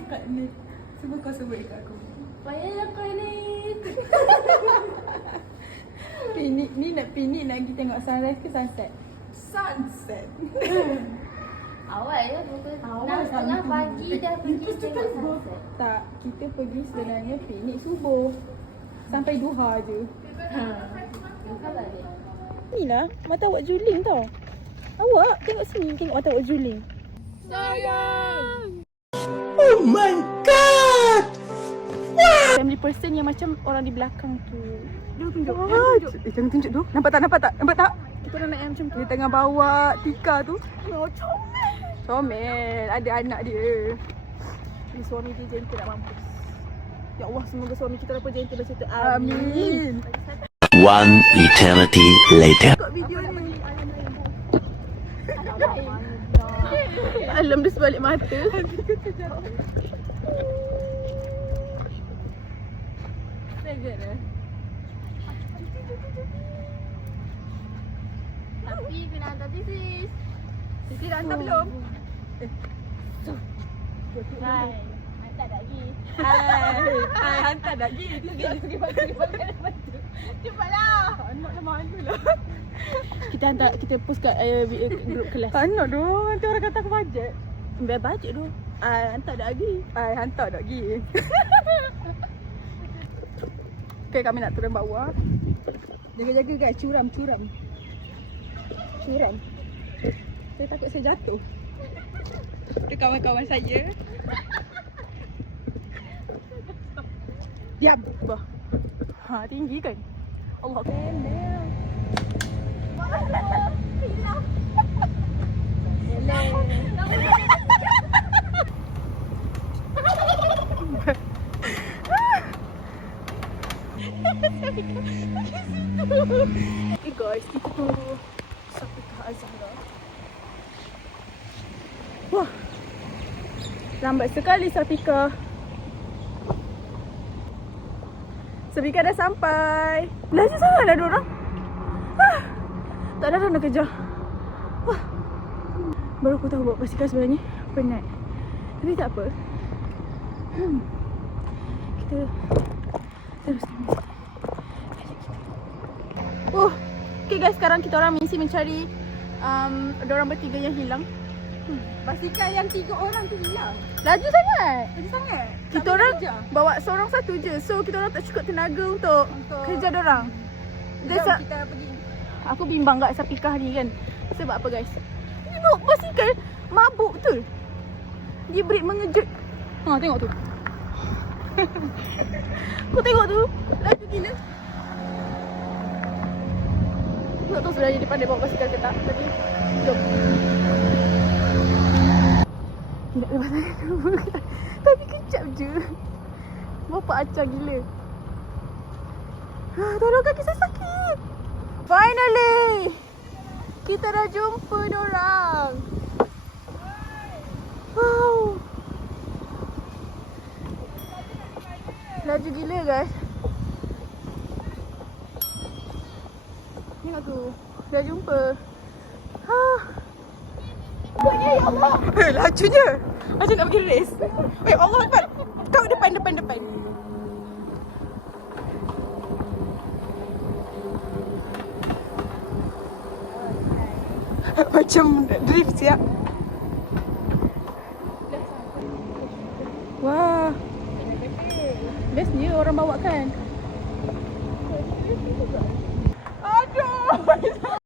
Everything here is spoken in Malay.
dekat ni. Cuba kau sebut dekat aku. Payah kau ni. Pinik ni nak pinik nak pergi tengok sunrise ke sunset? Sunset. Awal ya pukul Awal enam setengah kami pagi tunggu. dah pergi Itu tengok sunset. Tak, kita pergi sebenarnya piknik subuh. Sampai duha je. Ha. Balik. Ni lah, mata awak juling tau. Awak tengok sini, tengok mata awak juling. Sayang! Oh my god! Family person yang macam orang di belakang tu. Dia tunjuk. Dia tunjuk. Eh, jangan tunjuk tu. Nampak tak, nampak tak? Nampak tak? Kita orang nak yang macam tu. Dia tengah bawa Tika tu. Oh, comel. Comel. Ada anak dia. Ni suami dia gentle nak mampus. Ya Allah, semoga suami kita dapat gentle macam tu. Amin. One eternity later. Tengok video ni. Alam dia sebalik mata. Tapi kena hantar thesis. Sisi dah hantar belum? Hai. Hantar tak lagi. Hai, hai hantar dah lagi. Pergi pergi. Cepatlah. Tak nak dah mana lah. Kita hantar, kita post kat uh, grup kelas. Tak nak tu, nanti orang kata aku bajet. Biar bajet tu. Ai, hantar dah lagi. Ai, hantar dah lagi. okay, kami nak turun bawah. Jaga-jaga guys, curam, curam. Curam. Saya takut saya jatuh. Itu kawan-kawan saya. Diam. Bah. Ha, tinggi kan? Allah. Okay guys, kita tunggu Safika Azhara. Wah. Lambat sekali Safika. Safika dah sampai. Laju sangatlah dia orang. Ah. Tak ada nak kejar. Baru aku tahu bawa basikal sebenarnya penat. Tapi tak apa. Hmm. Kita teruskan. Oh, okay guys, sekarang kita orang misi mencari um, orang bertiga yang hilang. Basikal yang tiga orang tu hilang. Laju sangat. Laju sangat. Kita Tak orang kejar. bawa seorang satu je. So kita orang tak cukup tenaga untuk, Untuk- kejar dia orang. Dia Jom kita pergi. aku bimbang kat Sapikah ni kan. Sebab apa guys? Dia bawa basikal mabuk tu. Dia break mengejut. Ha tengok tu. Kau tengok tu. Laju gila. Aku tak tahu sebenarnya dia pandai bawa basikal ke tak. Tapi jom. Tidak lepas saya dulu. Tapi kejap je. Bapak acah gila. Ah, Tolong kaki saya sakit. Finally. Kita dah jumpa dorang. Wow. Laju gila guys. Tengok tu. Dah jumpa. Ha. Buatnya ya Allah. Eh, lajunya. Macam nak pergi race. Eh, Allah Akbar. Kau depan, depan, depan. Macam drift siap. Wah. Best dia orang bawa kan. Aduh.